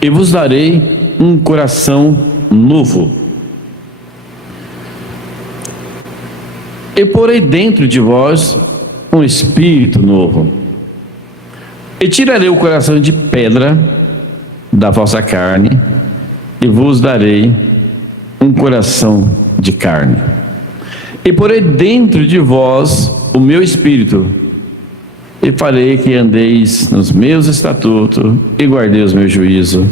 e vos darei um coração novo. E porei dentro de vós um espírito novo. E tirarei o coração de pedra da vossa carne, e vos darei um coração de carne. E porei dentro de vós o meu espírito, e farei que andeis nos meus estatutos, e guardei os meus juízos,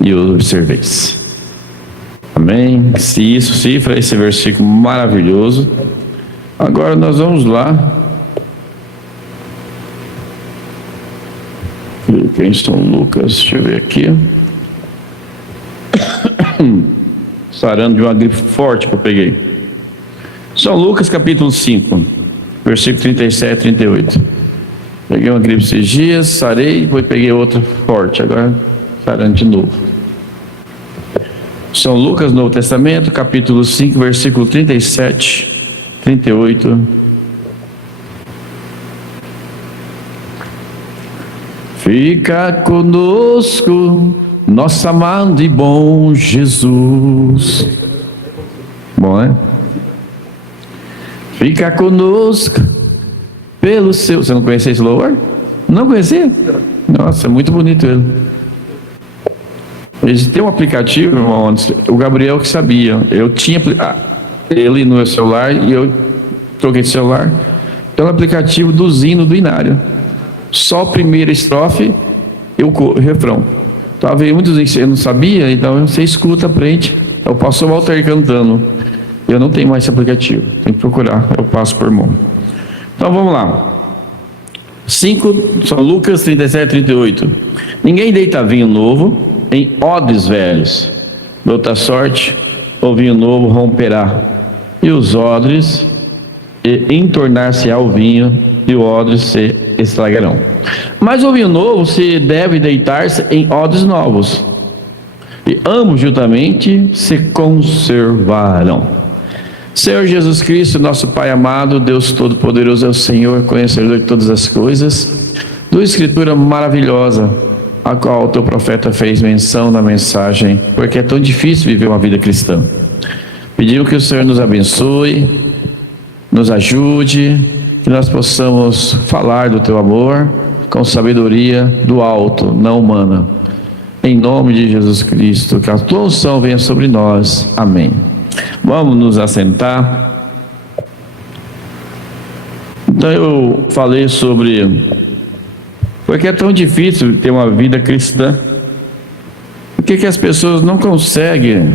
e os observeis. Amém? Se isso cifra esse versículo maravilhoso. Agora nós vamos lá. Quem São Lucas? Deixa eu ver aqui. Sarando de uma gripe forte que eu peguei. São Lucas capítulo 5, versículo 37 e 38. Peguei uma gripe esses dias, sarei, depois peguei outra forte, agora sarando de novo. São Lucas, Novo Testamento, capítulo 5, versículo 37, 38. Fica conosco, nosso amado e bom Jesus. Bom, né? Fica conosco pelo seu... Você não conhecia esse louvor? Não conhecia? Nossa, é muito bonito ele. Tem um aplicativo, irmão, o Gabriel que sabia. Eu tinha ele no meu celular e eu troquei de celular. É um aplicativo do Zino do Inário. Só a primeira estrofe e o refrão. Talvez muitos eu não sabia, então você escuta, aprende. É o pastor Walter cantando. Eu não tenho mais esse aplicativo, tem que procurar, eu passo por mão. Então vamos lá. 5, São Lucas 37, 38. Ninguém deita vinho novo em odres velhos. De outra sorte, o vinho novo romperá, e os odres entornar-se-á o vinho, e o odre se estragarão. Mas o vinho novo se deve deitar-se em odres novos, e ambos juntamente se conservarão. Senhor Jesus Cristo, nosso Pai amado, Deus Todo-Poderoso é o Senhor, conhecedor de todas as coisas, tua escritura maravilhosa, a qual o teu profeta fez menção na mensagem, porque é tão difícil viver uma vida cristã. Pedimos que o Senhor nos abençoe, nos ajude, que nós possamos falar do teu amor com sabedoria do alto, não humana. Em nome de Jesus Cristo, que a tua unção venha sobre nós. Amém. Vamos nos assentar. Então eu falei sobre porque é tão difícil ter uma vida cristã. Por que as pessoas não conseguem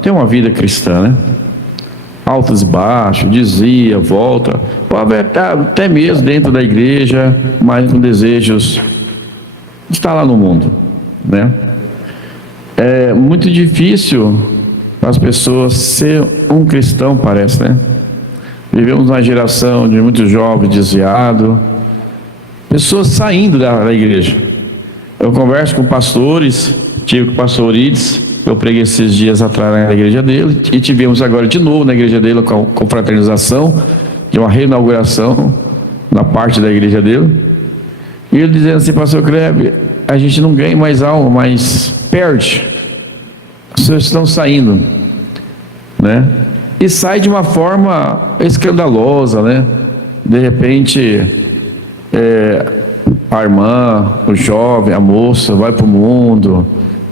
ter uma vida cristã, né? Altos e baixos, desvia, volta, pode estar até mesmo dentro da igreja, mas com desejos de estar lá no mundo, né? É muito difícil para as pessoas ser um cristão, parece, né? Vivemos uma geração de muitos jovens desviados, pessoas saindo da igreja. Eu converso com pastores, tive com o pastor Ides, eu preguei esses dias atrás na igreja dele, e tivemos agora de novo na igreja dele com fraternização, de uma reinauguração na parte da igreja dele, e ele dizendo assim: pastor Kleber, a gente não ganha mais alma, mas perde. As pessoas estão saindo, né? E sai de uma forma escandalosa, né? De repente, a irmã, o jovem, a moça vai para o mundo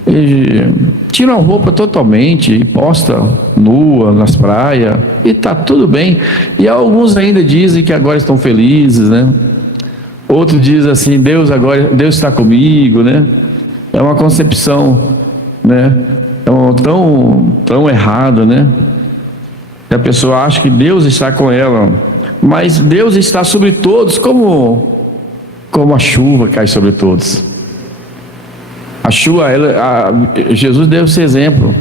e tira a roupa totalmente e posta nua nas praias e tá tudo bem. E alguns ainda dizem que agora estão felizes, né? Outros dizem assim: Deus está comigo, né? É uma concepção, né? Tão errada, né? A pessoa acha que Deus está com ela, mas Deus está sobre todos, como a chuva cai sobre todos. A chuva, Jesus deu esse exemplo.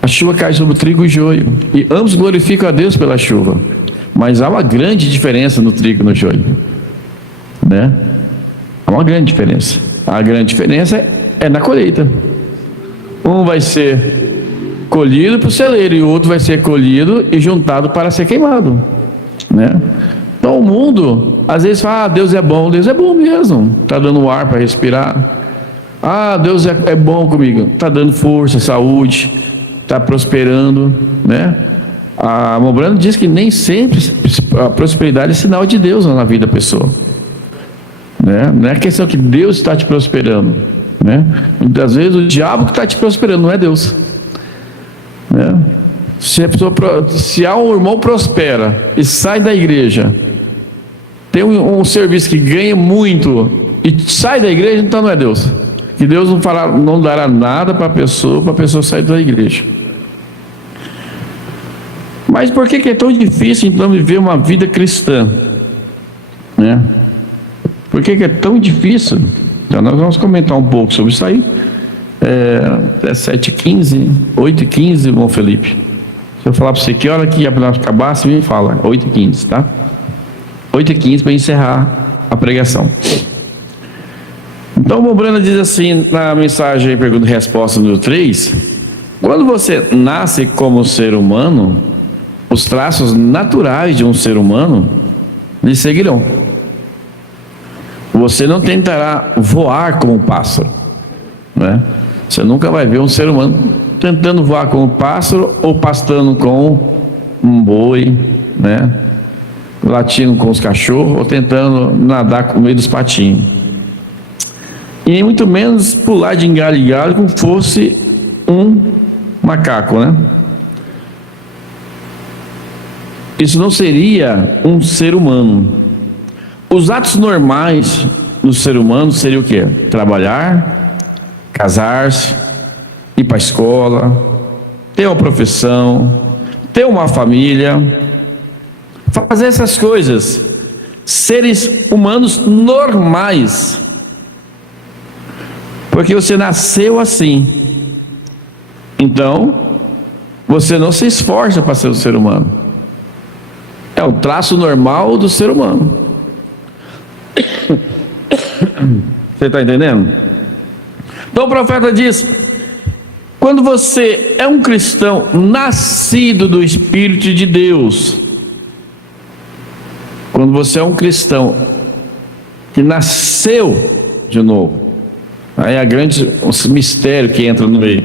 A chuva cai sobre o trigo e o joio, e ambos glorificam a Deus pela chuva, mas há uma grande diferença no trigo e no joio, né? Há uma grande diferença. A grande diferença é na colheita. Um vai ser colhido para o celeiro e o outro vai ser colhido e juntado para ser queimado, né? Então o mundo às vezes fala: Deus é bom mesmo, está dando ar para respirar, Ah, Deus é bom comigo, está dando força, saúde, está prosperando, né? A Mombrana diz que nem sempre a prosperidade é sinal de Deus na vida da pessoa, né? Não é questão que Deus está te prosperando, né? Muitas vezes o diabo que está te prosperando, não é Deus, né? Se há um irmão prospera e sai da igreja, tem um serviço que ganha muito e sai da igreja, então não é Deus. Que Deus não dará nada para a pessoa sair da igreja. Mas por que é tão difícil então viver uma vida cristã, né? Por que é tão difícil? Então nós vamos comentar um pouco sobre isso aí. É 7h15, 8h15, irmão Felipe. Se eu falar para você que hora que ia acabar, você me fala. 8h15, tá? 8h15 para encerrar a pregação. Então o Mombrana diz assim na mensagem pergunta e resposta número 3: quando você nasce como ser humano, os traços naturais de um ser humano lhe seguirão. Você não tentará voar como um pássaro, né? Você nunca vai ver um ser humano tentando voar como um pássaro ou pastando com um boi, né? Latindo com os cachorros ou tentando nadar no meio dos patinhos. E muito menos pular de galho em galho como fosse um macaco, né? Isso não seria um ser humano. Os atos normais do ser humano seriam o quê? Trabalhar, casar-se, ir para a escola, ter uma profissão, ter uma família, fazer essas coisas. Seres humanos normais. Porque você nasceu assim. Então, você não se esforça para ser um ser humano. É o traço normal do ser humano. Você está entendendo? Então o profeta diz: quando você é um cristão nascido do Espírito de Deus, quando você é um cristão que nasceu de novo, aí é o mistério que entra no meio.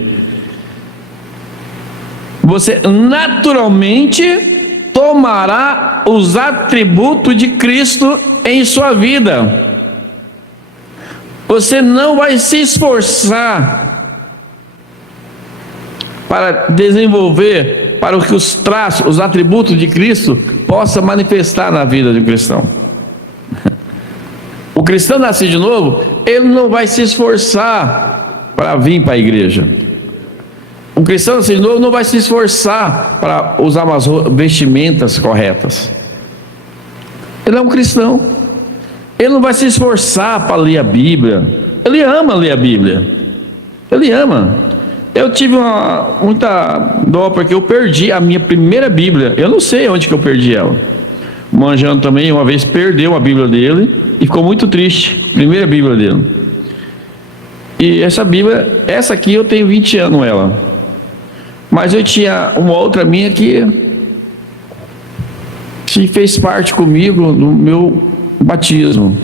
Você naturalmente tomará os atributos de Cristo em sua vida. Você não vai se esforçar para desenvolver, para que os traços, os atributos de Cristo possam manifestar na vida do cristão. O cristão nascido de novo, ele não vai se esforçar para vir para a igreja. O cristão nascido de novo não vai se esforçar para usar umas vestimentas corretas. Ele é um cristão. Ele não vai se esforçar para ler a Bíblia. Ele ama ler a Bíblia. Ele ama. Eu tive muita dó porque eu perdi a minha primeira Bíblia. Eu não sei onde que eu perdi ela. O Manjano também uma vez perdeu a Bíblia dele e ficou muito triste. Primeira Bíblia dele. E essa Bíblia, essa aqui eu tenho 20 anos ela. Mas eu tinha uma outra minha que fez parte comigo no meu batismo.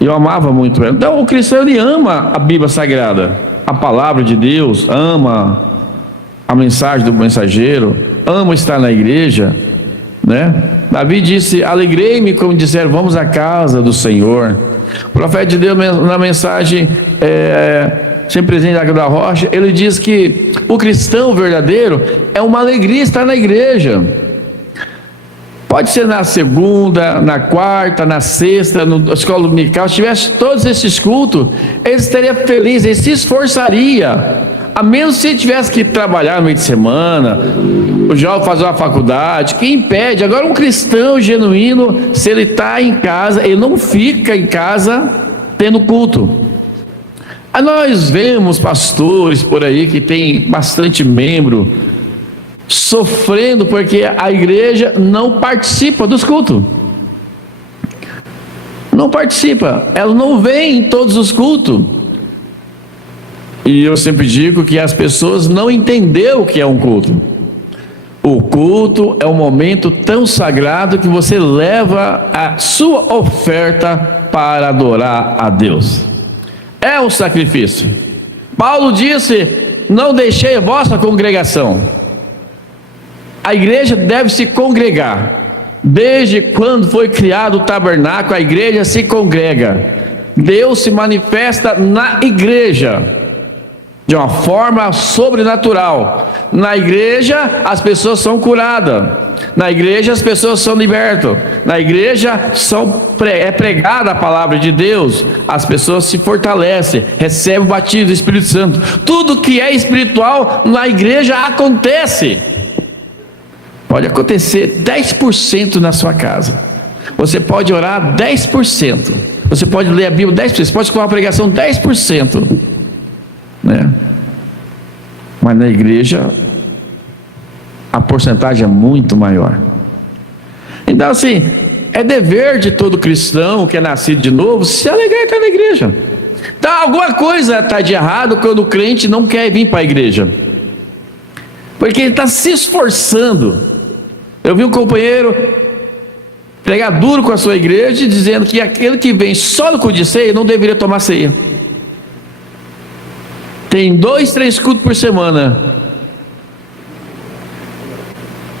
Eu amava muito ela. Então o cristão, ele ama a Bíblia Sagrada, a palavra de Deus, ama a mensagem do mensageiro, ama estar na igreja, né? Davi disse: alegrei-me como disseram, vamos à casa do Senhor. O profeta de Deus, na mensagem sempre presente da Rocha, ele diz que o cristão verdadeiro é uma alegria estar na igreja. Pode ser na segunda, na quarta, na sexta, na escola dominical. Se tivesse todos esses cultos, ele estaria feliz, ele se esforçaria. A menos se ele tivesse que trabalhar no meio de semana, o jovem fazer uma faculdade, quem impede? Agora um cristão genuíno, se ele está em casa, ele não fica em casa tendo culto. Nós vemos pastores por aí que tem bastante membro sofrendo porque a igreja não participa dos cultos. Não participa, ela não vem em todos os cultos. E eu sempre digo que as pessoas não entenderam o que é um culto. O culto é um momento tão sagrado que você leva a sua oferta para adorar a Deus. é um sacrifício. Paulo disse: não deixei a vossa congregação. A igreja deve se congregar. Desde quando foi criado o tabernáculo, a igreja se congrega. Deus se manifesta na igreja de uma forma sobrenatural. Na igreja as pessoas são curadas, na igreja as pessoas são libertas, na igreja é pregada a palavra de Deus, as pessoas se fortalecem, recebem o batismo do Espírito Santo. Tudo que é espiritual na igreja acontece. Pode acontecer 10% na sua casa. Você pode orar 10%. Você pode ler a Bíblia 10%. Você pode escutar uma pregação 10%. Né? Mas na igreja a porcentagem é muito maior. Então assim, é dever de todo cristão que é nascido de novo se alegrar e estar na igreja. Então alguma coisa está de errado quando o crente não quer vir para a igreja, porque ele está se esforçando. Eu vi um companheiro pregar duro com a sua igreja, dizendo que aquele que vem só no culto de ceia não deveria tomar ceia. Tem 2, 3 cultos por semana,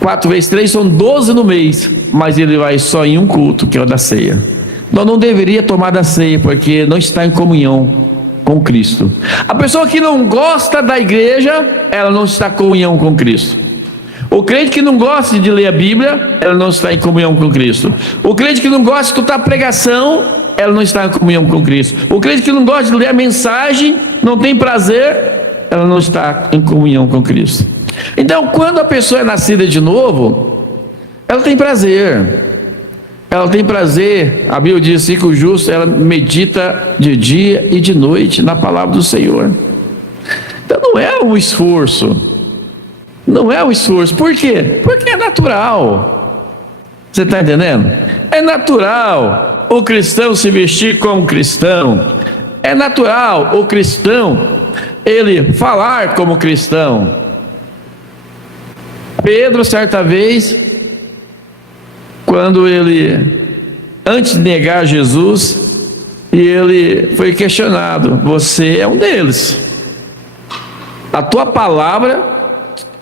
4 vezes 3 são 12 no mês, mas ele vai só em um culto, que é o da ceia. Então não deveria tomar da ceia, porque não está em comunhão com Cristo. A pessoa que não gosta da igreja, ela não está em comunhão com Cristo. O crente que não gosta de ler a Bíblia, ela não está em comunhão com Cristo. O crente que não gosta de escutar pregação, ela não está em comunhão com Cristo. O crente que não gosta de ler a mensagem, não tem prazer, ela não está em comunhão com Cristo. Então, quando a pessoa é nascida de novo, ela tem prazer. Ela tem prazer. A Bíblia diz assim que o justo, ela medita de dia e de noite na palavra do Senhor. Então não é um esforço. Não é um esforço. Por quê? Porque é natural. Você está entendendo? É natural o cristão se vestir como cristão. É natural o cristão ele falar como cristão. Pedro, certa vez, quando ele, antes de negar Jesus, e ele foi questionado: você é um deles, a tua palavra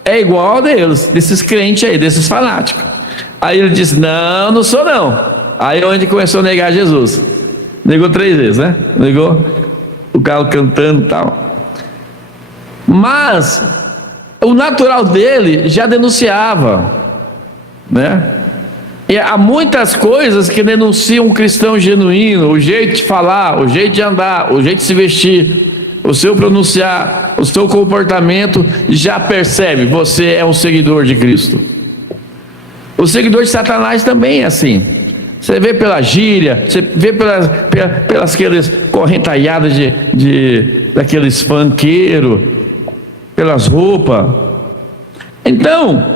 é igual a deles, desses crentes aí, desses fanáticos. Aí ele disse: não, não sou não. Aí onde começou a negar Jesus, negou 3 vezes, né? Negou, o galo cantando e tal. Mas o natural dele já denunciava, né? E há muitas coisas que denunciam um cristão genuíno: o jeito de falar, o jeito de andar, o jeito de se vestir, o seu pronunciar, o seu comportamento já percebe, você é um seguidor de Cristo. O seguidor de Satanás também é assim. Você vê pela gíria, você vê pelas aquelas correntaiadas daqueles funkeiros, pelas roupas. Então,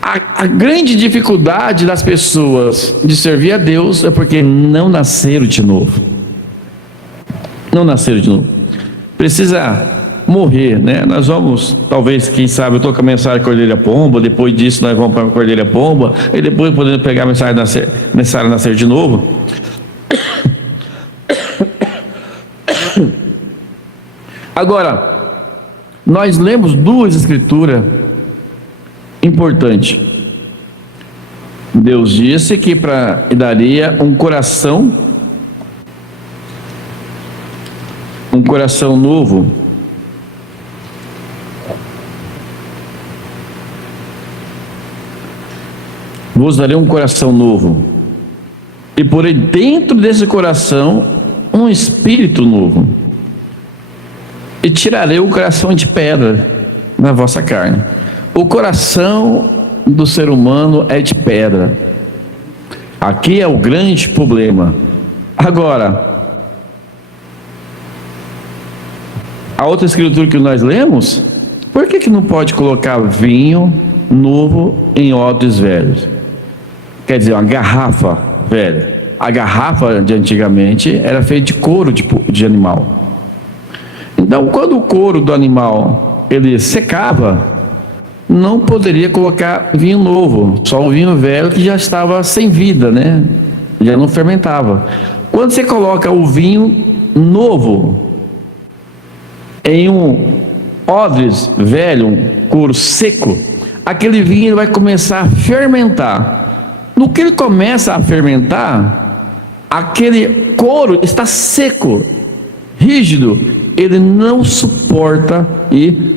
a grande dificuldade das pessoas de servir a Deus é porque não nasceram de novo. Não nasceram de novo. Precisa morrer, né? Nós vamos, talvez, quem sabe, eu estou com a mensagem Cordeira Pomba, depois disso nós vamos para a Cordeira Pomba, e depois podemos pegar a mensagem nascer de novo. Agora, nós lemos 2 escrituras importantes. Deus disse que daria um coração novo. Vos darei um coração novo, e porei dentro desse coração um espírito novo, e tirarei o coração de pedra na vossa carne. O coração do ser humano é de pedra. Aqui é o grande problema. Agora, a outra escritura que nós lemos, por que não pode colocar vinho novo em odres velhos? Quer dizer, uma garrafa velha. A garrafa de antigamente era feita de couro de animal. Então, quando o couro do animal ele secava, não poderia colocar vinho novo, só o vinho velho que já estava sem vida, né? Já não fermentava. Quando você coloca o vinho novo em um odres velho, um couro seco, aquele vinho vai começar a fermentar. No que ele começa a fermentar, aquele couro está seco, rígido, ele não suporta e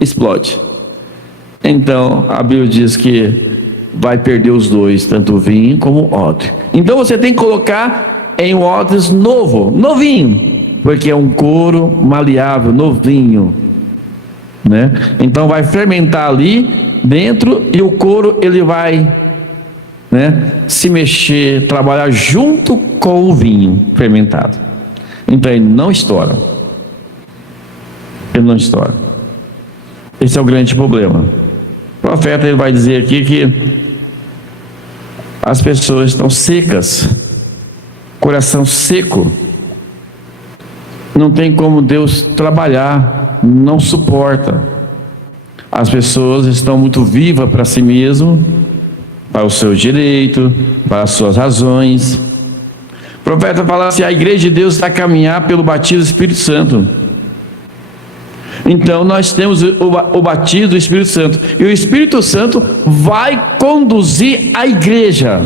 explode. Então a Bíblia diz que vai perder os dois, tanto o vinho como o odre. Então você tem que colocar em um odres novo, novinho, porque é um couro maleável, novinho, né? Então vai fermentar ali dentro e o couro ele vai, né, se mexer, trabalhar junto com o vinho fermentado. Então ele não estoura. Ele não estoura. Esse é o grande problema. O profeta ele vai dizer aqui que as pessoas estão secas, coração seco, não tem como Deus trabalhar, não suporta. As pessoas estão muito vivas para si mesmo, para o seu direito, para as suas razões. O profeta fala assim: a igreja de Deus está a caminhar pelo batismo do Espírito Santo. Então nós temos o batismo do Espírito Santo, e o Espírito Santo vai conduzir a igreja.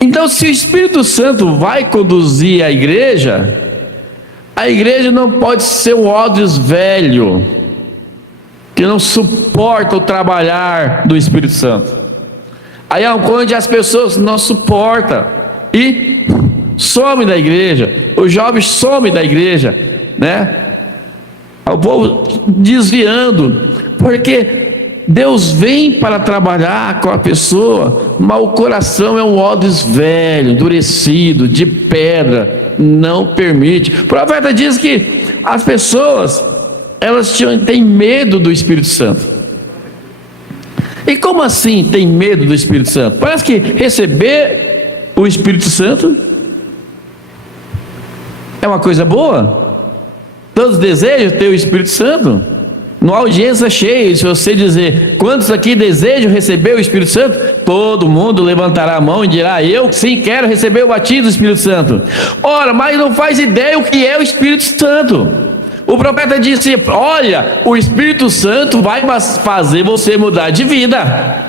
Então, se o Espírito Santo vai conduzir a igreja não pode ser um odres velho, que não suporta o trabalhar do Espírito Santo. Aí é onde as pessoas não suportam e somem da igreja, os jovens somem da igreja, né? O povo desviando, porque Deus vem para trabalhar com a pessoa, mas o coração é um odres velho, endurecido, de pedra, não permite. O profeta diz que as pessoas, elas têm medo do Espírito Santo. E como assim tem medo do Espírito Santo? Parece que receber o Espírito Santo é uma coisa boa. Todos desejam ter o Espírito Santo. Numa audiência cheia, se você dizer quantos aqui desejam receber o Espírito Santo, todo mundo levantará a mão e dirá: eu sim quero receber o batismo do Espírito Santo. Ora, mas não faz ideia o que é o Espírito Santo. O profeta disse: olha, o Espírito Santo vai fazer você mudar de vida.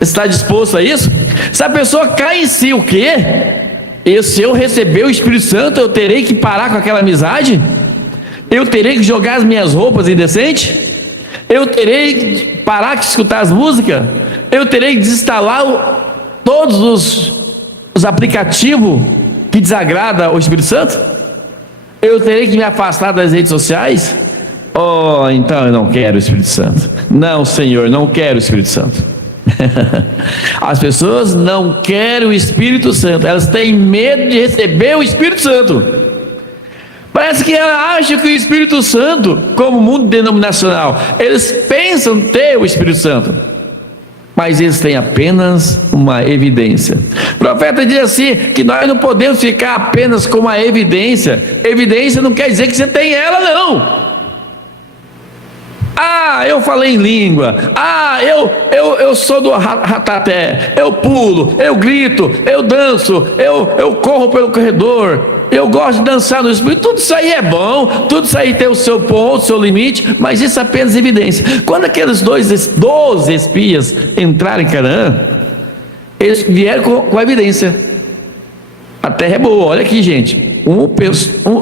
Está disposto a isso? Se a pessoa cai em si, o quê? E se eu receber o Espírito Santo, eu terei que parar com aquela amizade? Eu terei que jogar as minhas roupas indecentes? Eu terei que parar de escutar as músicas? Eu terei que desinstalar todos os aplicativos que desagradam o Espírito Santo? Eu terei que me afastar das redes sociais? Oh, então eu não quero o Espírito Santo. Não, Senhor, não quero o Espírito Santo. As pessoas não querem o Espírito Santo, elas têm medo de receber o Espírito Santo. Parece que ela acha que o Espírito Santo, como mundo denominacional, eles pensam ter o Espírito Santo, mas eles têm apenas uma evidência. O profeta diz assim, que nós não podemos ficar apenas com uma evidência. Evidência não quer dizer que você tem ela, não. Ah, eu falei em língua. Ah, eu sou do rataté. Eu pulo, eu grito, eu danço, eu corro pelo corredor. Eu gosto de dançar no Espírito. Tudo isso aí é bom, tudo isso aí tem o seu ponto, o seu limite, mas isso é apenas evidência. Quando aqueles 12 espias entraram em Canaã, eles vieram com a evidência. A terra é boa, olha aqui, gente.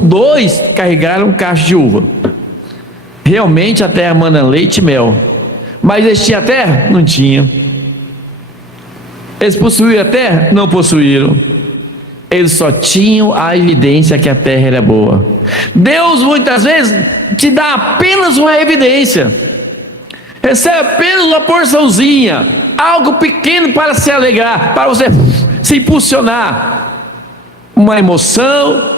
Dois carregaram um cacho de uva. Realmente a terra manda leite e mel. Mas eles tinham a terra? Não tinham. Eles possuíram a terra? Não possuíram. Eles só tinham a evidência que a terra era boa. Deus muitas vezes te dá apenas uma evidência. Recebe apenas uma porçãozinha, algo pequeno para se alegrar, para você se impulsionar. Uma emoção,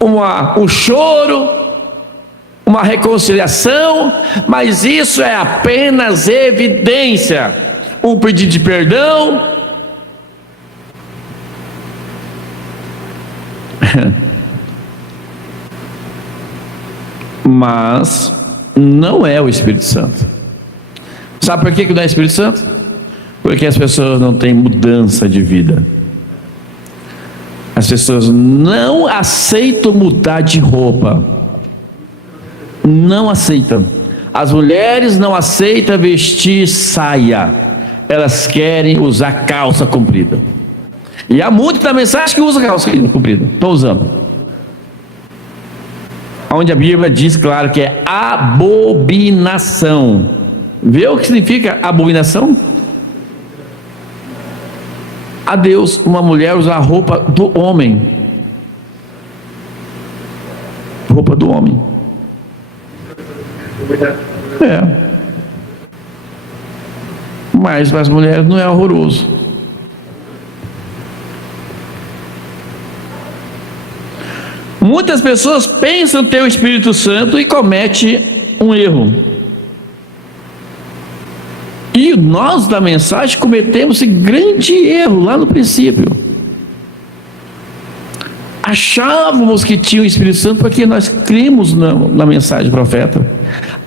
um choro, uma reconciliação, mas isso é apenas evidência. Um pedido de perdão. Mas não é o Espírito Santo. Sabe por que não é o Espírito Santo? Porque as pessoas não têm mudança de vida. As pessoas não aceitam mudar de roupa. Não aceitam. As mulheres não aceitam vestir saia. Elas querem usar calça comprida. E há muitos da mensagem que usa calça comprida. Estou usando. Onde a Bíblia diz, claro, que é abominação. Vê o que significa abominação? A Deus, uma mulher usar a roupa do homem. Roupa do homem. Mas para as mulheres não é horroroso. Muitas pessoas pensam ter o Espírito Santo e cometem um erro. E nós da mensagem cometemos esse grande erro lá no princípio. Achávamos que tinha o Espírito Santo porque nós cremos na mensagem do profeta.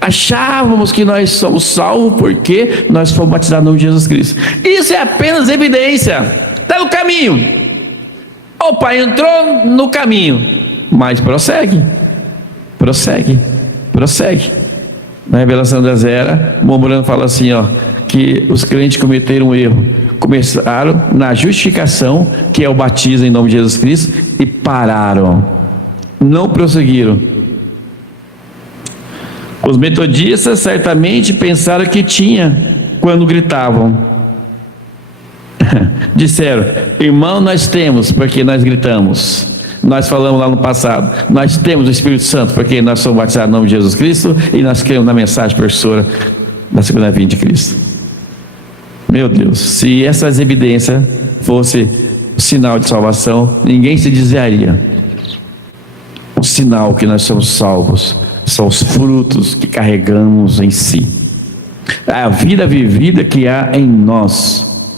Achávamos que nós somos salvos porque nós fomos batizados no nome de Jesus Cristo. Isso é apenas evidência. Está no caminho. Opa, entrou no caminho. Mas prossegue. Na revelação da Zera, Mombrano fala assim, que os crentes cometeram um erro. Começaram na justificação, que é o batismo em nome de Jesus Cristo, e pararam. Não prosseguiram. Os metodistas certamente pensaram que tinha quando gritavam. Disseram: irmão, nós temos porque nós gritamos. Nós falamos lá no passado, nós temos o Espírito Santo porque nós somos batizados em nome de Jesus Cristo e nós cremos na mensagem professora da segunda vinda de Cristo. Meu Deus, se essas evidências fossem o sinal de salvação, ninguém se desviaria. O sinal que nós somos salvos são os frutos que carregamos em si. É a vida vivida que há em nós.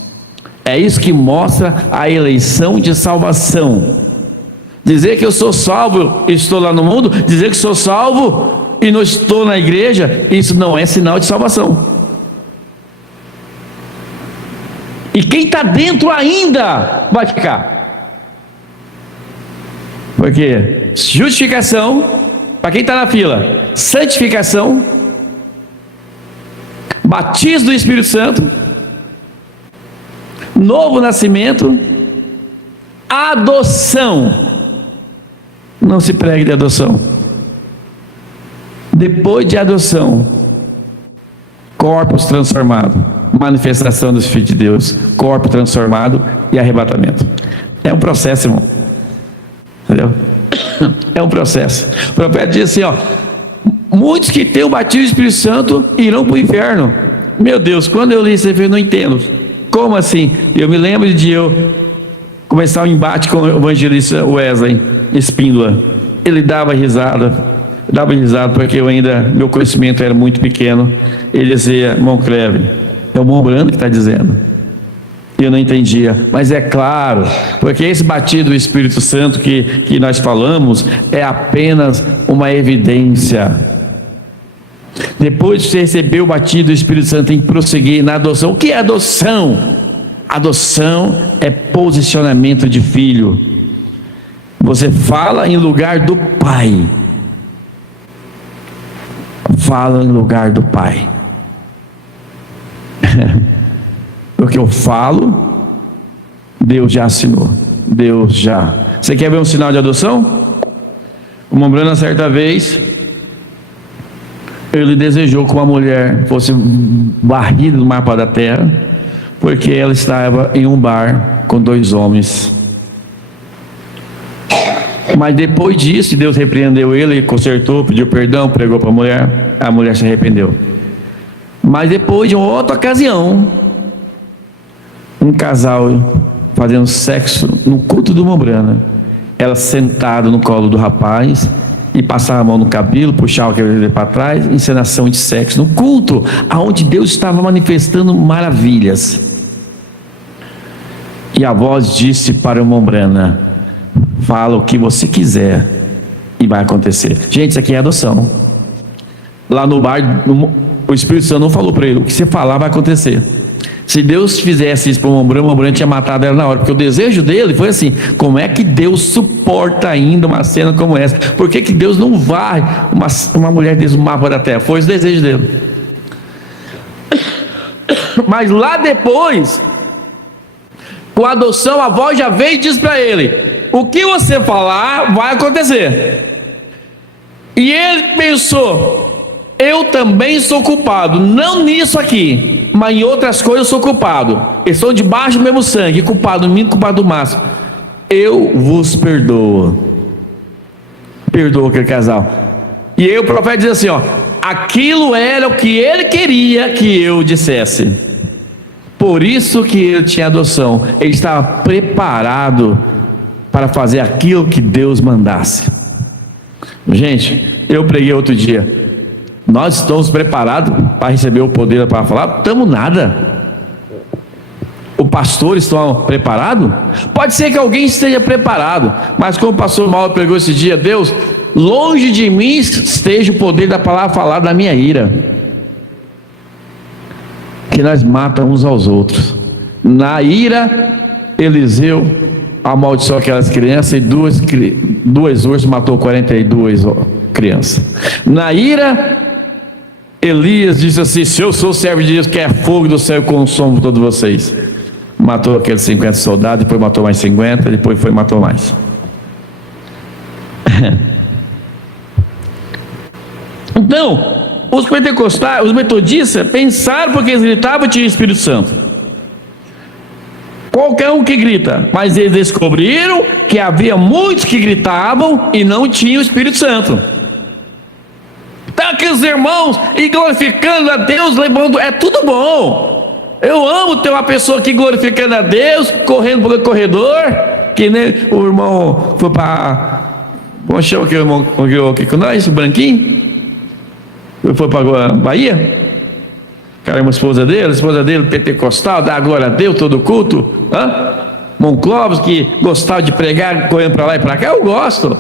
É isso que mostra a eleição de salvação. Dizer que eu sou salvo e estou lá no mundo, dizer que sou salvo e não estou na igreja, isso não é sinal de salvação. E quem está dentro ainda vai ficar. Porque justificação, para quem está na fila, santificação, batismo do Espírito Santo, novo nascimento, adoção. Não se pregue de adoção. Depois de adoção, corpos transformados, manifestação dos filhos de Deus, corpo transformado e arrebatamento. É um processo, irmão. Entendeu? É um processo. O profeta diz assim, muitos que têm o batismo do Espírito Santo irão para o inferno. Meu Deus, quando eu li isso eu não entendo. Como assim? Eu me lembro de eu começar um embate com o evangelista Wesley Espíndola. Ele dava risada porque meu conhecimento era muito pequeno. Ele dizia: irmão Cleve, é o Mombrano que está dizendo. Eu não entendia, mas é claro, porque esse batismo do Espírito Santo que nós falamos é apenas uma evidência. Depois de você receber o batismo do Espírito Santo, tem que prosseguir na adoção. O que é adoção? Adoção é posicionamento de filho. Você fala em lugar do pai. Fala em lugar do pai. O que eu falo, Deus já assinou. Deus já. Você quer ver um sinal de adoção? O Mombrano, certa vez, ele desejou que uma mulher fosse varrida do mapa da terra, porque ela estava em um bar com 2 homens. Mas depois disso, Deus repreendeu ele, consertou, pediu perdão, pregou para a mulher se arrependeu. Mas depois de uma outra ocasião, um casal fazendo sexo no culto do Mombrana, ela sentada no colo do rapaz e passava a mão no cabelo, puxava o cabelo para trás, encenação de sexo no culto, aonde Deus estava manifestando maravilhas. E a voz disse para o Mombrana: fala o que você quiser e vai acontecer. Gente, isso aqui é adoção. Lá no bar, o Espírito Santo não falou para ele: o que você falar vai acontecer. Se Deus fizesse isso para o Mombran tinha matado ela na hora, porque o desejo dele foi assim: como é que Deus suporta ainda uma cena como essa? Por que que Deus não varre uma mulher desse mapa da terra? Foi o desejo dele. Mas lá depois, com a adoção, a avó já veio e disse para ele: o que você falar vai acontecer. E ele pensou: eu também sou culpado, não nisso aqui, mas em outras coisas eu sou culpado. Eles estão debaixo do mesmo sangue, culpado do mim, culpado do Márcio. Eu vos perdoo. Perdoa aquele casal. E aí o profeta diz assim: ó, aquilo era o que ele queria que eu dissesse. Por isso que ele tinha adoção. Ele estava preparado para fazer aquilo que Deus mandasse. Gente, eu preguei outro dia: nós estamos preparados para receber o poder para falar? Estamos nada. O pastor está preparado? Pode ser que alguém esteja preparado, mas como o pastor Mauro pregou esse dia: Deus, longe de mim esteja o poder da palavra falada na minha ira, que nós matamos uns aos outros. Na ira, Eliseu amaldiçoou aquelas crianças e duas ursos matou 42 crianças. Na ira, Elias disse assim: se eu sou servo de Deus, quer fogo do céu, eu consumo todos vocês. Matou aqueles 50 soldados, depois matou mais 50, depois matou mais. Então, os pentecostais, os metodistas pensaram, porque eles gritavam, tinha o Espírito Santo. Qualquer um que grita, mas eles descobriram que havia muitos que gritavam e não tinham o Espírito Santo. Tá aqueles irmãos e glorificando a Deus, levando, é tudo bom. Eu amo ter uma pessoa aqui glorificando a Deus, correndo pelo corredor, que nem o irmão foi para, como chama aquele irmão que com nós, o branquinho, foi para Bahia, cara, uma esposa dele, pentecostal, dá glória a Deus todo culto, Monclóvis, que gostava de pregar, correndo para lá e para cá. Eu gosto,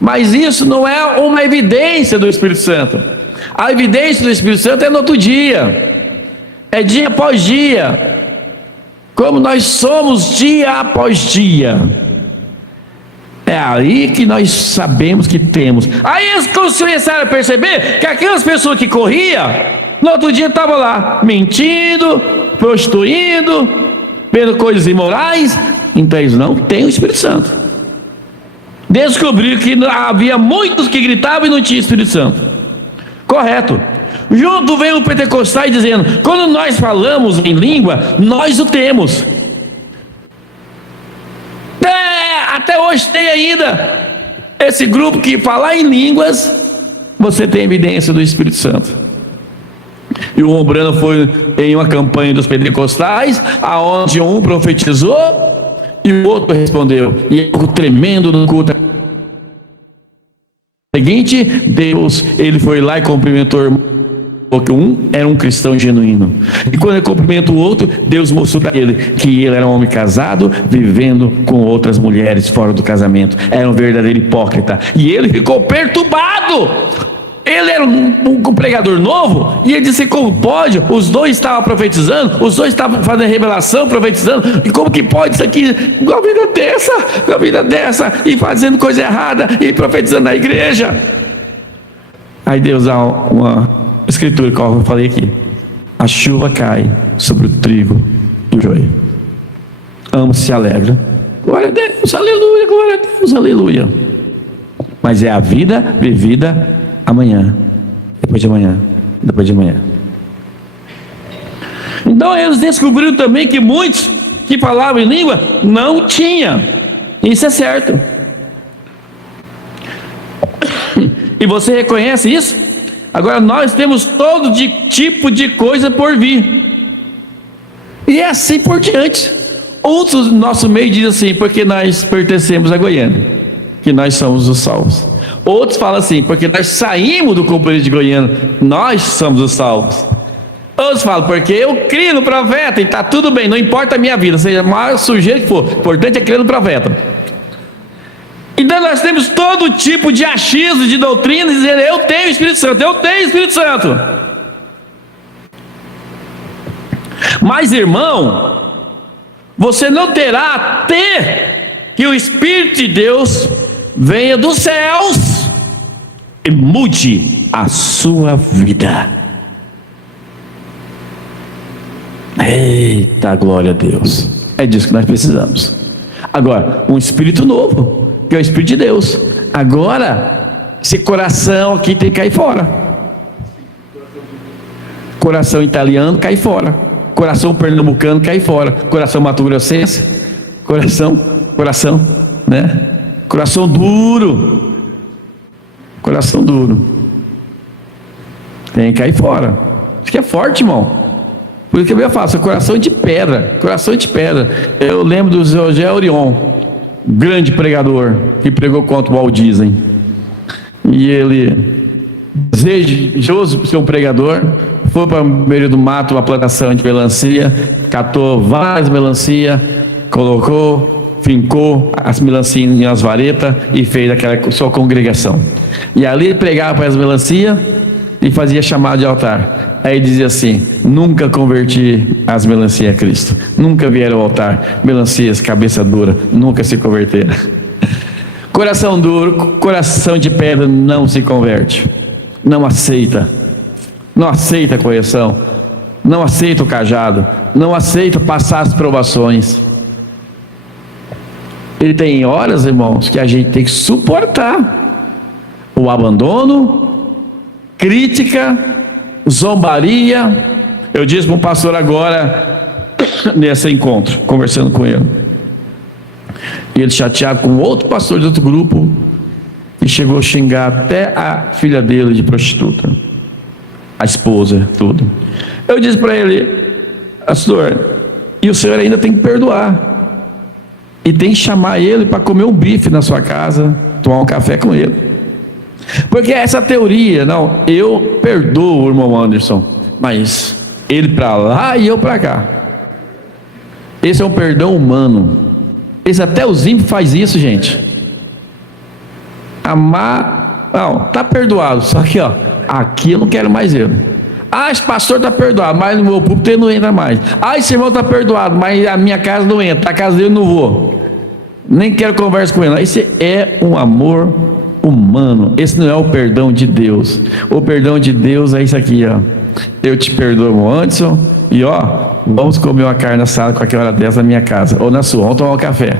mas isso não é uma evidência do Espírito Santo. A evidência do Espírito Santo é no outro dia, é dia após dia, como nós somos dia após dia. É aí que nós sabemos que temos. Aí eles começaram a perceber que aquelas pessoas que corriam, no outro dia estavam lá, mentindo, prostituindo, vendo coisas imorais. Então eles não têm o Espírito Santo. Descobriram que havia muitos que gritavam e não tinha Espírito Santo. Correto. Junto vem o pentecostal dizendo: quando nós falamos em língua, nós o temos. Até hoje tem ainda esse grupo que falar em línguas, você tem evidência do Espírito Santo. E o Ombrano foi em uma campanha dos pentecostais, aonde um profetizou e o outro respondeu, e algo tremendo no culto seguinte, Deus, ele foi lá e cumprimentou o irmão, porque um era um cristão genuíno, e quando ele cumprimenta o outro, Deus mostrou para ele que ele era um homem casado, vivendo com outras mulheres fora do casamento. Era um verdadeiro hipócrita, e ele ficou perturbado. Ele era um pregador novo, e ele disse: como pode? Os dois estavam profetizando, os dois estavam fazendo revelação, profetizando, e como que pode isso aqui, com a vida dessa, e fazendo coisa errada, e profetizando na igreja? Aí Deus dá uma escritura, como eu falei aqui: a chuva cai sobre o trigo e o joio, ambos se alegram. Glória a Deus, aleluia, glória a Deus, aleluia. Mas é a vida vivida amanhã, depois de amanhã, depois de amanhã. Então eles descobriram também que muitos que falavam em língua não tinham. Isso é certo. E você reconhece isso? Agora nós temos todo tipo de coisa por vir, e é assim por diante. Outros do nosso meio dizem assim: porque nós pertencemos a Goiânia, que nós somos os salvos. Outros falam assim: porque nós saímos do companheiro de Goiânia, nós somos os salvos. Outros falam: porque eu criei no profeta e está tudo bem, não importa a minha vida, seja mais sujeira que for, o importante é crer no profeta. Então nós temos todo tipo de achismo, de doutrina, dizendo: eu tenho o Espírito Santo, eu tenho o Espírito Santo. Mas, irmão, você não terá até que o Espírito de Deus venha dos céus e mude a sua vida. Eita, glória a Deus. É disso que nós precisamos. Agora, um espírito novo, que é o Espírito de Deus. Agora, esse coração aqui tem que cair fora. Coração italiano cai fora. Coração pernambucano cai fora. Coração mato-grossense. Coração, né? Coração duro. Coração duro. Tem que cair fora. Isso que é forte, irmão. Por isso que eu falo, coração de pedra. Coração de pedra. Eu lembro do José Orion, grande pregador, que pregou contra o Walt Disney. E ele, desejoso ser um pregador, foi para o meio do mato, uma plantação de melancia, catou várias melancias, colocou, fincou as melancias em umas varetas e fez aquela sua congregação. E ali ele pregava para as melancias e fazia chamado de altar. Aí dizia assim: nunca converti as melancias a Cristo, nunca vieram ao altar, melancias, cabeça dura, nunca se converteram. Coração duro, coração de pedra não se converte, não aceita a correção, não aceita o cajado, não aceita passar as provações. Ele tem horas, irmãos, que a gente tem que suportar o abandono, crítica, zombaria. Eu disse para um pastor agora, nesse encontro, conversando com ele, e ele chateado com outro pastor de outro grupo, e chegou a xingar até a filha dele de prostituta, a esposa, tudo. Eu disse para ele: pastor, e o senhor ainda tem que perdoar, e tem que chamar ele para comer um bife na sua casa, tomar um café com ele. Porque essa teoria, não, eu perdoo o irmão Anderson, mas ele para lá e eu para cá. Esse é um perdão humano. Esse até os ímpios faz isso, gente. Amar, não, tá perdoado, só que ó, aqui eu não quero mais ele. Ah, esse pastor está perdoado, mas no meu púlpito ele não entra mais. Ah, esse irmão está perdoado, mas a minha casa não entra, a casa dele não vou. Nem quero conversa com ele. Esse é um amor humano. Esse não é o perdão de Deus. O perdão de Deus é isso aqui, ó. Eu te perdoo, irmão Anderson, e ó, vamos comer uma carne assada com aquela hora dessa na minha casa, ou na sua, vamos tomar um café.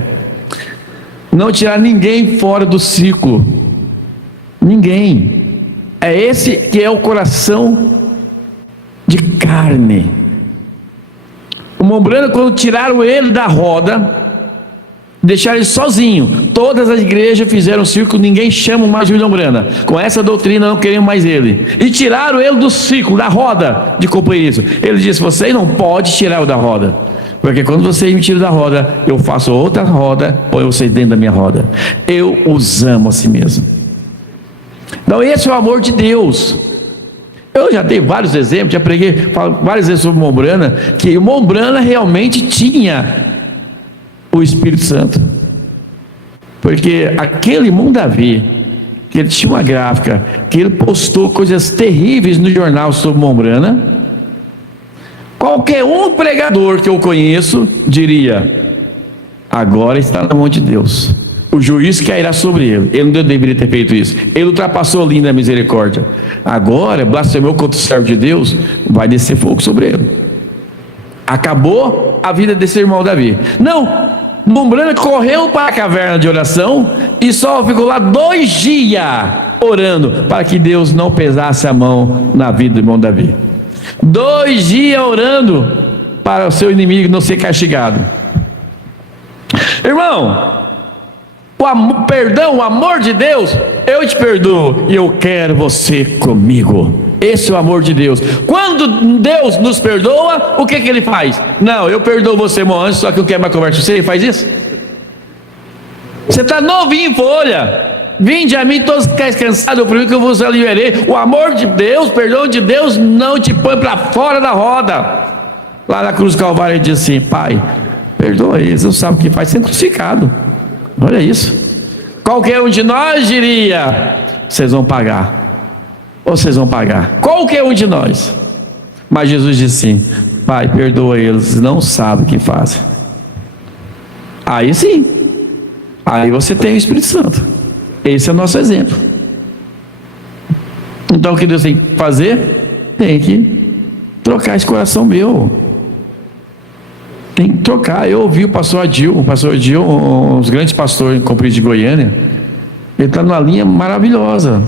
Não tirar ninguém fora do ciclo. Ninguém. É esse que é o coração de carne. O Mombrana, quando tiraram ele da roda, deixaram ele sozinho, todas as igrejas fizeram círculo, ninguém chama mais William Brana, com essa doutrina não queriam mais ele, e tiraram ele do círculo, da roda de companheirismo. Ele disse: vocês não podem tirar eu da roda, porque quando vocês me tiram da roda, eu faço outra roda, põe vocês dentro da minha roda. Eu os amo a si mesmo. Então esse é o amor de Deus. Eu já dei vários exemplos, já preguei várias vezes sobre Mombrana, que o Mombrana realmente tinha o Espírito Santo, porque aquele irmão Davi, que ele tinha uma gráfica, que ele postou coisas terríveis no jornal sobre Mombrana, qualquer um pregador que eu conheço diria: agora está na mão de Deus, o juiz cairá sobre ele. Ele não deveria ter feito isso, ele ultrapassou a linha da misericórdia, agora blasfemou contra o servo de Deus, vai descer fogo sobre ele. Acabou a vida desse irmão Davi. Não, Mombrana correu para a caverna de oração e só ficou lá 2 dias orando para que Deus não pesasse a mão na vida do irmão Davi. 2 dias orando para o seu inimigo não ser castigado. Irmão, perdão, o amor de Deus: eu te perdoo e eu quero você comigo. Esse é o amor de Deus. Quando Deus nos perdoa, o que ele faz? Não, eu perdoo você, irmão Anderson, só que eu quero mais conversa com você. Ele faz isso? Você está novinho em folha. Vinde a mim todos que estáis cansados, oprimidos, que eu vos aliviarei. O amor de Deus, o perdão de Deus não te põe para fora da roda. Lá na cruz do Calvário ele diz assim: Pai, perdoa eles, não sabe o que faz, sendo crucificado. Olha isso. Qualquer um de nós diria: vocês vão pagar. Ou vocês vão pagar. Qualquer um de nós. Mas Jesus disse assim: Pai, perdoa eles, não sabem o que fazem. Aí sim, aí você tem o Espírito Santo. Esse é o nosso exemplo. Então o que Deus tem que fazer? Tem que trocar esse coração meu. Tem que trocar. Eu ouvi o pastor Adil, um dos grandes pastores em Comprido de Goiânia. Ele está numa linha maravilhosa.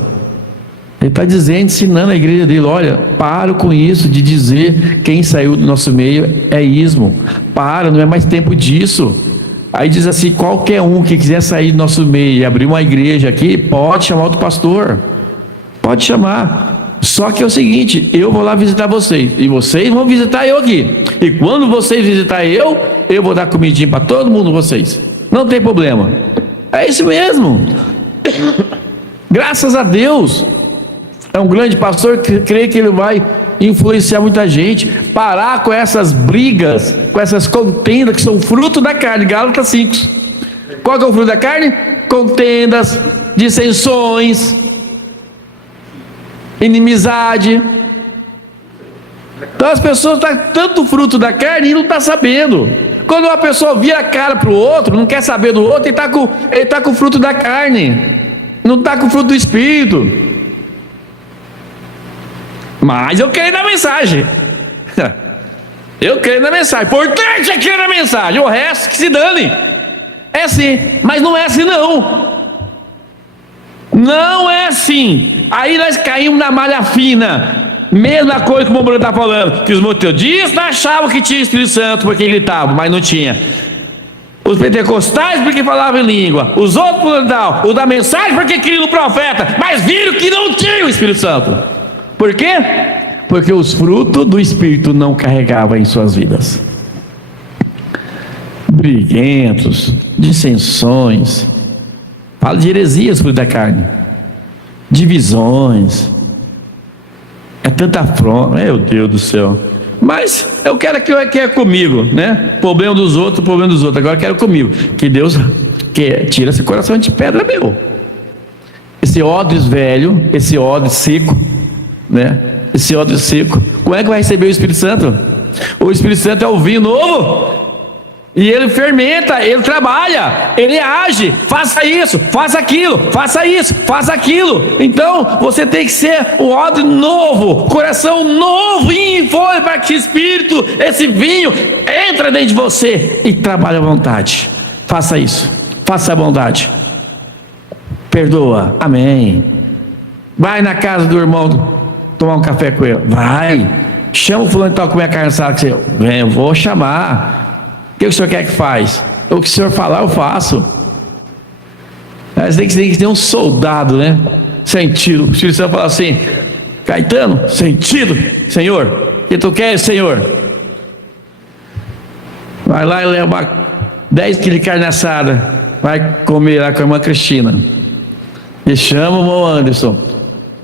Ele está dizendo, ensinando a igreja dele: olha, para com isso de dizer quem saiu do nosso meio é ismo. Para, não é mais tempo disso. Aí diz assim: qualquer um que quiser sair do nosso meio e abrir uma igreja aqui, pode chamar outro pastor. Pode chamar. Só que é o seguinte: eu vou lá visitar vocês, e vocês vão visitar eu aqui. E quando vocês visitar eu vou dar comidinha para todo mundo vocês. Não tem problema. É isso mesmo. Graças a Deus. É um grande pastor que crê que ele vai influenciar muita gente. Parar com essas brigas, com essas contendas que são fruto da carne. Gálatas 5. Qual que é o fruto da carne? Contendas, dissensões, inimizade. Então as pessoas estão tanto fruto da carne e não estão sabendo. Quando uma pessoa vira a cara para o outro, não quer saber do outro, ele está com o fruto da carne, não está com o fruto do Espírito. Mas eu creio na mensagem. Eu creio na mensagem. Importante é crer na mensagem. O resto que se dane. É assim. Mas não é assim não. Não é assim. Aí nós caímos na malha fina. Mesma coisa que o Bruno está falando, que os metodistas achavam que tinha Espírito Santo porque gritavam, mas não tinha. Os pentecostais porque falavam em língua, os outros o da mensagem porque criam no profeta, mas viram que não tinha o Espírito Santo. Por quê? Porque os frutos do Espírito não carregavam em suas vidas. Briguentos, dissensões, fala de heresias, fruto da carne, divisões. É tanta afronta, meu Deus do céu. Mas eu quero que é comigo, né? Problema dos outros, agora eu quero comigo. Que Deus tira esse coração de pedra meu. Esse ódio velho, esse ódio seco, né? Esse ódio seco. Como é que vai receber o Espírito Santo? O Espírito Santo é o vinho novo. E ele fermenta, ele trabalha, ele age, faça isso, faça aquilo, faça isso, faça aquilo. Então você tem que ser o ódio novo, coração novo, e foi para que Espírito, esse vinho, entra dentro de você e trabalhe à vontade. Faça isso, faça a bondade, perdoa, amém. Vai na casa do irmão tomar um café com ele, vai. Chama o fulano que está comendo a carne assada, que você, vem, eu vou chamar. O que o senhor quer que faz? O que o senhor falar, eu faço. Mas tem que ter um soldado, né? Sentido. O Espírito Santo fala assim: Caetano, sentido, Senhor. O que tu queres, Senhor? Vai lá e leva 10 quilos de carne assada. Vai comer lá com a irmã Cristina. E chama o irmão Anderson.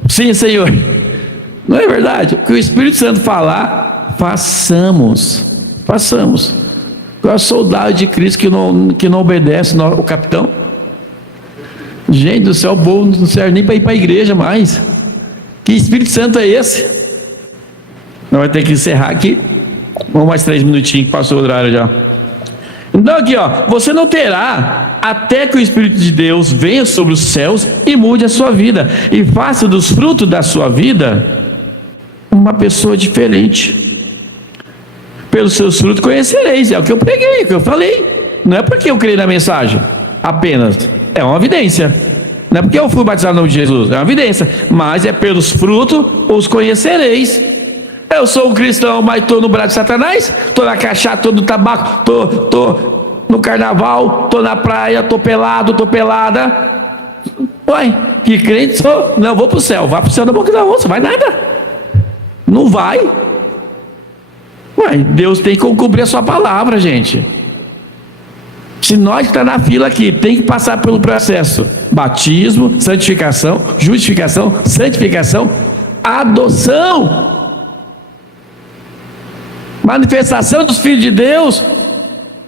Sim, Senhor. Não é verdade? O que o Espírito Santo falar, façamos. Façamos. Qual é o soldado de Cristo que não obedece o capitão? Gente do céu, o povo não serve nem para ir para a igreja mais. Que Espírito Santo é esse? Nós vamos ter que encerrar aqui. Vamos mais 3 minutinhos que passou o horário já. Então aqui você não terá até que o Espírito de Deus venha sobre os céus e mude a sua vida e faça dos frutos da sua vida uma pessoa diferente. Pelos seus frutos conhecereis, é o que eu preguei, é o que eu falei. Não é porque eu criei na mensagem apenas, é uma evidência. Não é porque eu fui batizado no nome de Jesus, é uma evidência. Mas é pelos frutos os conhecereis. Eu sou um cristão, mas estou no braço de Satanás, estou na cachaça, estou no tabaco, estou no carnaval, estou na praia, estou pelado, estou pelada. Uai, que crente sou? Não, vou para o céu. Vai para o céu da boca da onça, vai nada. Não vai. Uai, Deus tem que cumprir a sua palavra, gente. Se nós que está na fila aqui, tem que passar pelo processo: batismo, santificação, justificação, santificação, adoção, manifestação dos filhos de Deus,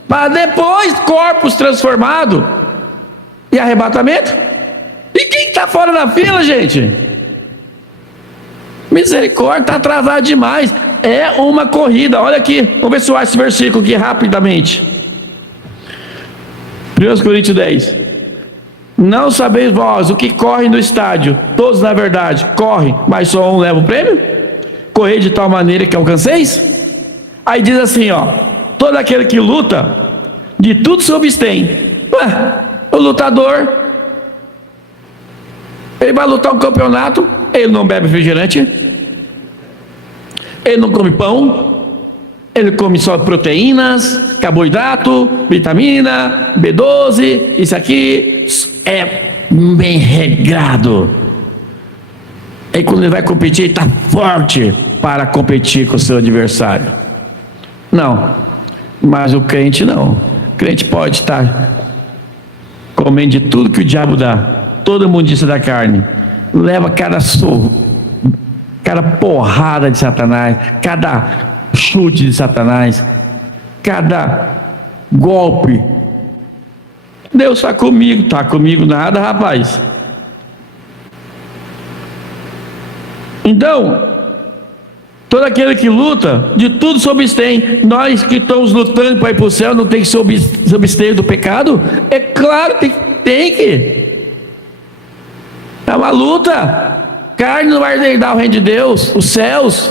para depois corpos transformados e arrebatamento. E quem está fora da fila, gente? Misericórdia, está atrasado demais. é uma corrida. Olha aqui, vamos ver se eu acho esse versículo aqui rapidamente. 1 Coríntios 10. Não sabeis vós o que corre no estádio? Todos na verdade correm, mas só um leva o prêmio? Correr de tal maneira que alcanceis? Aí diz assim, ó: todo aquele que luta, de tudo se abstém. O lutador, ele vai lutar um campeonato, ele não bebe refrigerante, ele não come pão, ele come só proteínas, carboidrato, vitamina, B12, isso aqui é bem regrado. Aí quando ele vai competir, ele está forte para competir com o seu adversário. Não, mas o crente não. O crente pode estar comendo de tudo que o diabo dá, toda a imundícia da carne, leva cada porrada de Satanás, cada chute de Satanás, cada golpe. Deus está comigo nada, rapaz. Então, todo aquele que luta, de tudo se abstém. Nós que estamos lutando para ir para o céu, não tem que se abster do pecado? É claro que tem que. É uma luta. Carne não vai herdar o reino de Deus, os céus.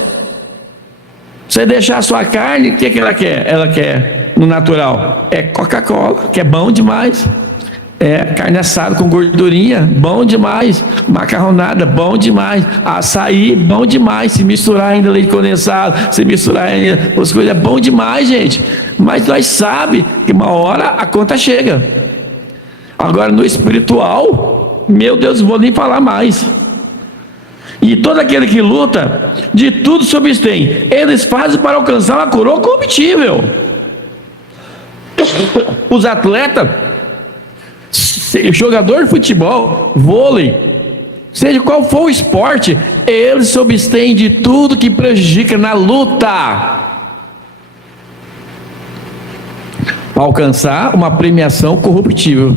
Você deixar a sua carne, o que ela quer? Ela quer, no natural, é Coca-Cola, que é bom demais. É carne assada com gordurinha, bom demais. Macarronada, bom demais. Açaí, bom demais. Se misturar ainda leite condensado, se misturar ainda as coisas, é bom demais, gente. Mas nós sabemos que uma hora a conta chega. Agora no espiritual, meu Deus, não vou nem falar mais. E todo aquele que luta, de tudo se abstém. Eles fazem para alcançar uma coroa corruptível. Os atletas, jogador de futebol, vôlei, seja qual for o esporte, eles se abstêm de tudo que prejudica na luta, para alcançar uma premiação corruptível,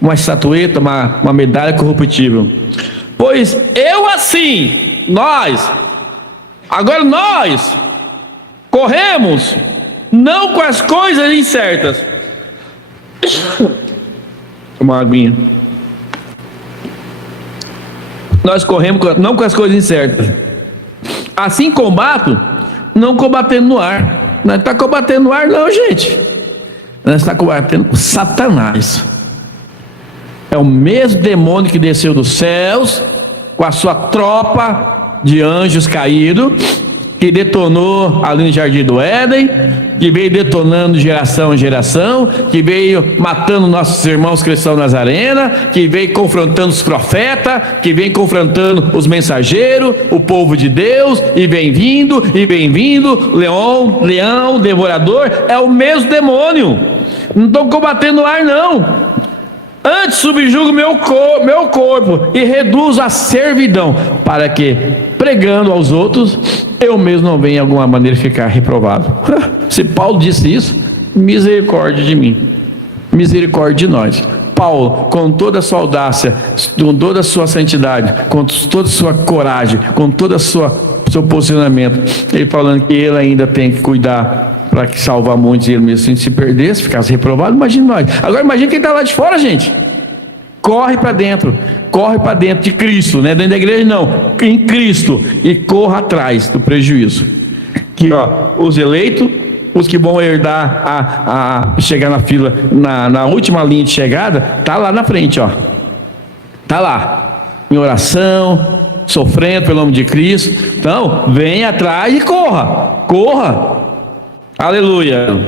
uma estatueta, uma medalha corruptível. Pois eu assim, nós corremos não com as coisas incertas. Uma aguinha. Nós corremos não com as coisas incertas. Assim combato, não combatendo no ar. Não está combatendo no ar, não, gente. Nós está combatendo com Satanás. É o mesmo demônio que desceu dos céus, com a sua tropa de anjos caídos, que detonou ali no Jardim do Éden, que veio detonando geração em geração, que veio matando nossos irmãos cristãos Nazarena, que veio confrontando os profetas, que vem confrontando os mensageiros, o povo de Deus, e vem vindo, leão, devorador. É o mesmo demônio. Não estou combatendo o ar, não. Antes subjugo meu corpo e reduzo a servidão, para que, pregando aos outros, eu mesmo não venha de alguma maneira ficar reprovado. Se Paulo disse isso, misericórdia de mim, misericórdia de nós. Paulo, com toda a sua audácia, com toda a sua santidade, com toda a sua coragem, com todo o seu posicionamento, ele falando que ele ainda tem que cuidar para que salvar muitos, e ele mesmo se perdesse, ficasse reprovado. Imagine nós. Agora imagine quem está lá de fora, gente. Corre para dentro de Cristo, não é dentro da igreja, não, em Cristo, e corra atrás do prejuízo. Que os eleitos, os que vão herdar a chegar na fila, na última linha de chegada, tá lá na frente, tá lá, em oração, sofrendo pelo nome de Cristo. Então, vem atrás e corra. Aleluia.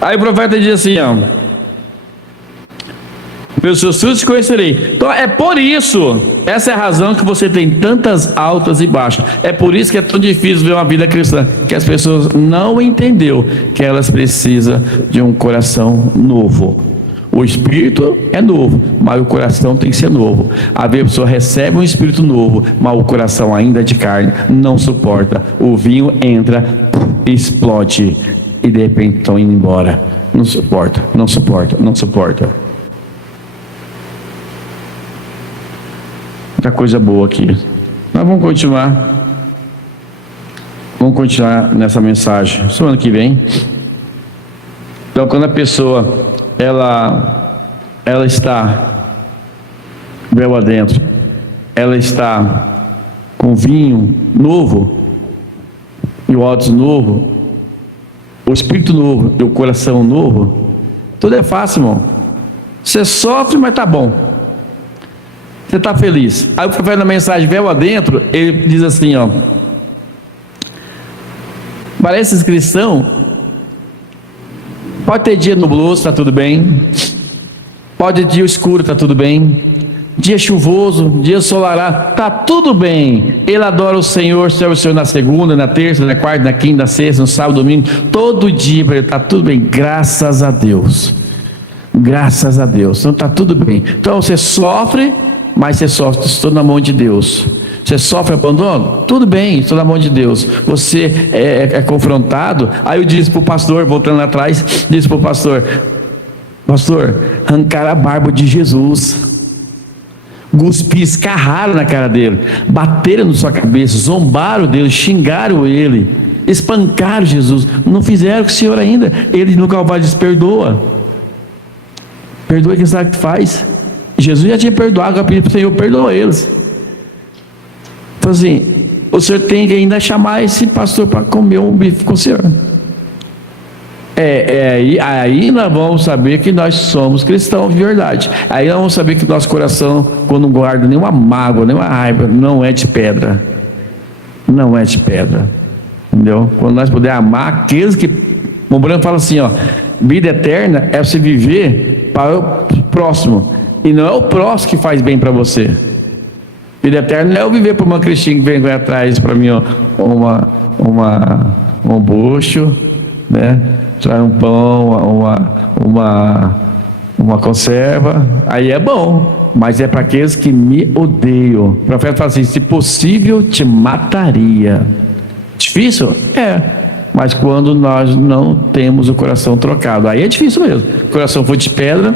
Aí o profeta diz assim, pelos seus frutos te conhecerei. Então é por isso, essa é a razão que você tem tantas altas e baixas. É por isso que é tão difícil ver uma vida cristã, que as pessoas não entenderam que elas precisam de um coração novo. O espírito é novo, mas o coração tem que ser novo. A pessoa recebe um espírito novo, mas o coração ainda é de carne, não suporta. O vinho entra, explode, e de repente estão indo embora. Não suporta. Muita coisa boa aqui. Mas vamos continuar. vamos continuar nessa mensagem semana que vem. Então, quando a pessoa ela está véu adentro, ela está com vinho novo e o ódio novo, o espírito novo e o coração novo, tudo é fácil, irmão. Você sofre, mas tá bom. Você está feliz. Aí o profeta na mensagem véu adentro, ele diz assim, ó: para esses cristãos, pode ter dia nubloso, está tudo bem. Pode ter dia escuro, está tudo bem. Dia chuvoso, dia ensolarado, está tudo bem. Ele adora o Senhor, serve o Senhor na segunda, na terça, na quarta, na quinta, na sexta, no sábado, domingo. Todo dia para ele está tudo bem. Graças a Deus. Graças a Deus. Então está tudo bem. Então você sofre, mas você sofre, estou na mão de Deus. Você sofre abandono? Tudo bem, estou na mão de Deus. Você é confrontado. Aí eu disse para o pastor, voltando lá atrás, disse para o pastor: pastor, arrancaram a barba de Jesus, cuspiram, escarraram na cara dele, bateram na sua cabeça, zombaram dele, xingaram ele, espancaram Jesus, não fizeram com o Senhor ainda. Ele no Calvário diz: perdoa, perdoa quem sabe o que faz. Jesus já tinha perdoado, agora pediu para o Senhor: perdoa eles. Então assim, o Senhor tem que ainda chamar esse pastor para comer um bife com o Senhor. Aí nós vamos saber que nós somos cristãos de verdade. Aí nós vamos saber que nosso coração, quando não guarda nenhuma mágoa, nenhuma raiva, não é de pedra. Não é de pedra. Entendeu? Quando nós pudermos amar aqueles que... O Branco fala assim, ó: vida eterna é você viver para o próximo, e não é o próximo que faz bem para você. Vida eterna não é eu viver para uma cristinha que vem atrás para mim, ó, um bucho, né? Traz um pão, uma conserva, aí é bom, mas é para aqueles que me odeiam. O profeta fala assim: se possível te mataria. Difícil? É, mas quando nós não temos o coração trocado, aí é difícil mesmo. O coração foi de pedra,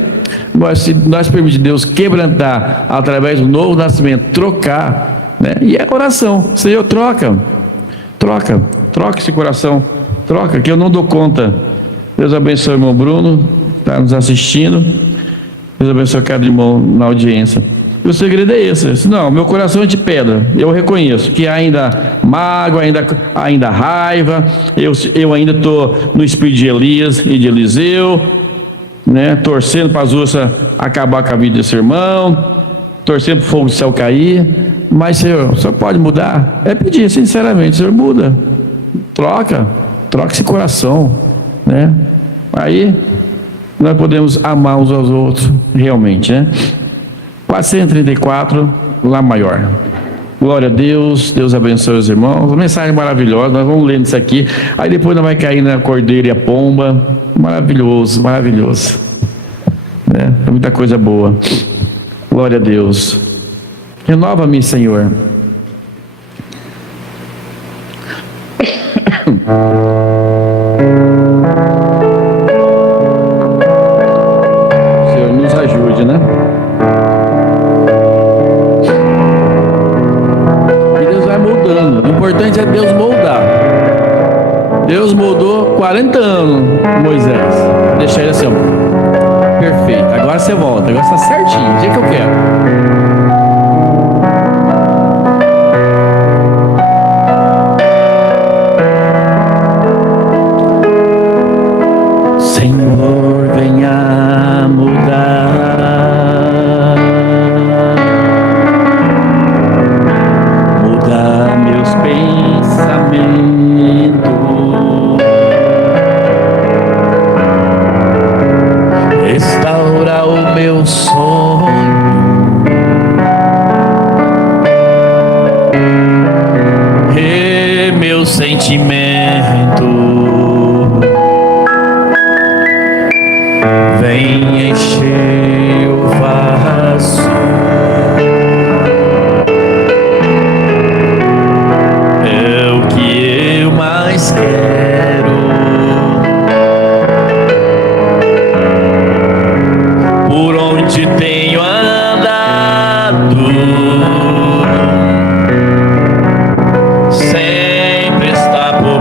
mas se nós permitirmos Deus quebrantar através do novo nascimento, trocar, né? E é coração. Senhor, troca esse coração, troca, que eu não dou conta. Deus abençoe o irmão Bruno, está nos assistindo. Deus abençoe cada irmão na audiência. E o segredo é esse: não, meu coração é de pedra. Eu reconheço que ainda mágoa, ainda raiva. Eu ainda estou no espírito de Elias e de Eliseu, né? Torcendo para as ursas acabar com a vida desse irmão, torcendo para o fogo do céu cair. Mas Senhor, o Senhor pode mudar? É pedir sinceramente: Senhor, muda, troca esse coração, né? Aí nós podemos amar uns aos outros realmente, né? 434, Lá Maior. Glória a Deus, Deus abençoe os irmãos. Mensagem maravilhosa, nós vamos lendo isso aqui. Aí depois nós vai cair na cordeira e a pomba. Maravilhoso, maravilhoso, né? É muita coisa boa. Glória a Deus. Renova-me, Senhor. Senhor, nos ajude, né? E Deus vai moldando. O importante é Deus moldar. Deus moldou 40 anos Moisés. Deixa ele assim, ó, perfeito. Agora você volta, agora está certinho, do jeito que eu quero. Senhor, venha mudar meus pensamentos, restaura o meu sonho, e meu sentimento. Vem encher o vaso, é o que eu mais quero. Por onde tenho andado, sempre está por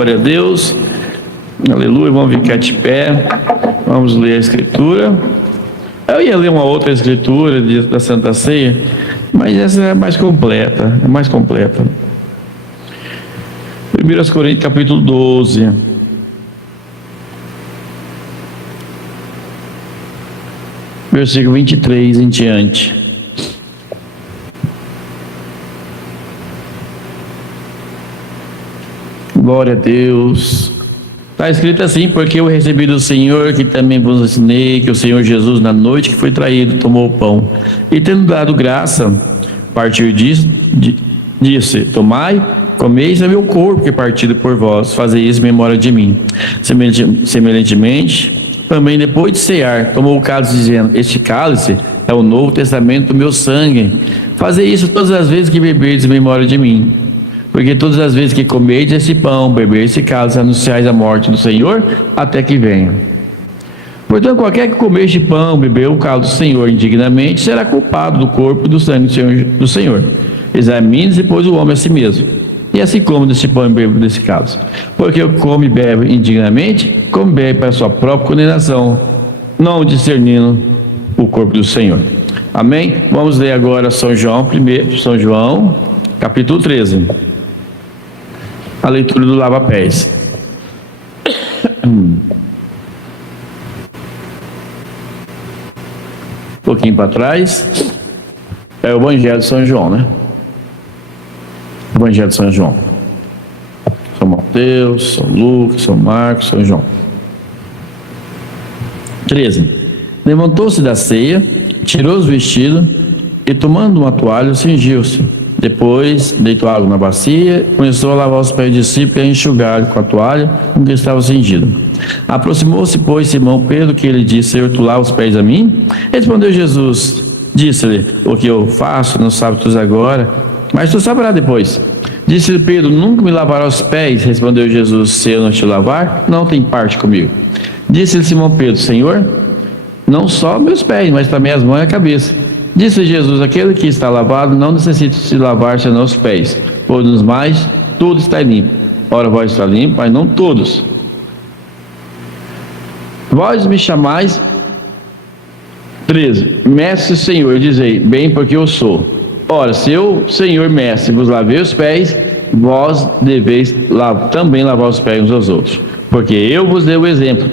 Glória a Deus. Aleluia. Vamos ficar de pé. Vamos ler a Escritura. Eu ia ler uma outra Escritura da Santa Ceia, mas essa é mais completa. 1 Coríntios capítulo 12. Versículo 23 em diante. Glória a Deus. Está escrito assim: porque eu recebi do Senhor, que também vos ensinei, que o Senhor Jesus, na noite que foi traído, tomou o pão, e tendo dado graça, partiu disso, disse: tomai, comei, isso é meu corpo que é partido por vós, fazei isso em memória de mim. Semelhantemente, também depois de cear, tomou o cálice, dizendo: este cálice é o novo testamento do meu sangue. Fazei isso todas as vezes que beberdes em memória de mim. Porque todas as vezes que comerdes esse pão, beberdes esse cálice, anunciais a morte do Senhor, até que venha. Portanto, qualquer que comer este pão, beber o cálice do Senhor indignamente, será culpado do corpo e do sangue do Senhor. Examine-se, pois, o homem a si mesmo. E assim come desse pão e bebe desse cálice. Porque o que come e bebe indignamente, come e bebe para a sua própria condenação, não discernindo o corpo do Senhor. Amém? Vamos ler agora São João, capítulo 13. A leitura do lava-pés. Um pouquinho para trás. É o Evangelho de São João, né? Evangelho de São João. São Mateus, São Lucas, São Marcos, São João. 13. Levantou-se da ceia, tirou os vestidos e, tomando uma toalha, cingiu-se. Depois, deitou água na bacia, começou a lavar os pés dos discípulos e a enxugar com a toalha com que estava cingido. Aproximou-se, pois, Simão Pedro, que ele disse: Senhor, tu lavas os pés a mim? Respondeu Jesus, disse-lhe: o que eu faço, não sabes tu agora, mas tu saberás depois. Disse-lhe Pedro: nunca me lavarás os pés? Respondeu Jesus: se eu não te lavar, não tem parte comigo. Disse-lhe Simão Pedro: Senhor, não só meus pés, mas também as mãos e a cabeça. Disse Jesus: aquele que está lavado não necessita se lavar senão os pés, pois nos mais tudo está limpo. Ora, vós está limpo, mas não todos. Vós me chamais, 13, Mestre Senhor, dizei: bem, porque eu sou. Ora, se eu, Senhor Mestre, vos lavei os pés, vós deveis também lavar os pés uns aos outros, porque eu vos dei o exemplo,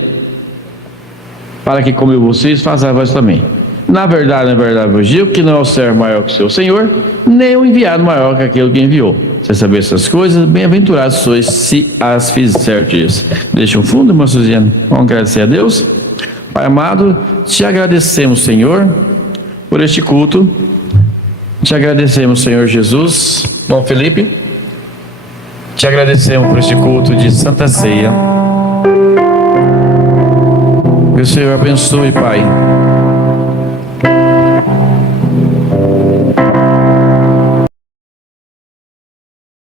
para que como eu vocês, façais vós também. Na verdade, vos digo que não é o servo maior que o seu Senhor, nem o enviado maior que aquele que enviou. Se saber essas coisas, bem-aventurados sois se as fizerdes. Deixa um fundo, irmã Suziane. Vamos agradecer a Deus. Pai amado, te agradecemos, Senhor, por este culto. Te agradecemos, Senhor Jesus. Bom, Felipe, te agradecemos por este culto de Santa Ceia. Que o Senhor abençoe, Pai,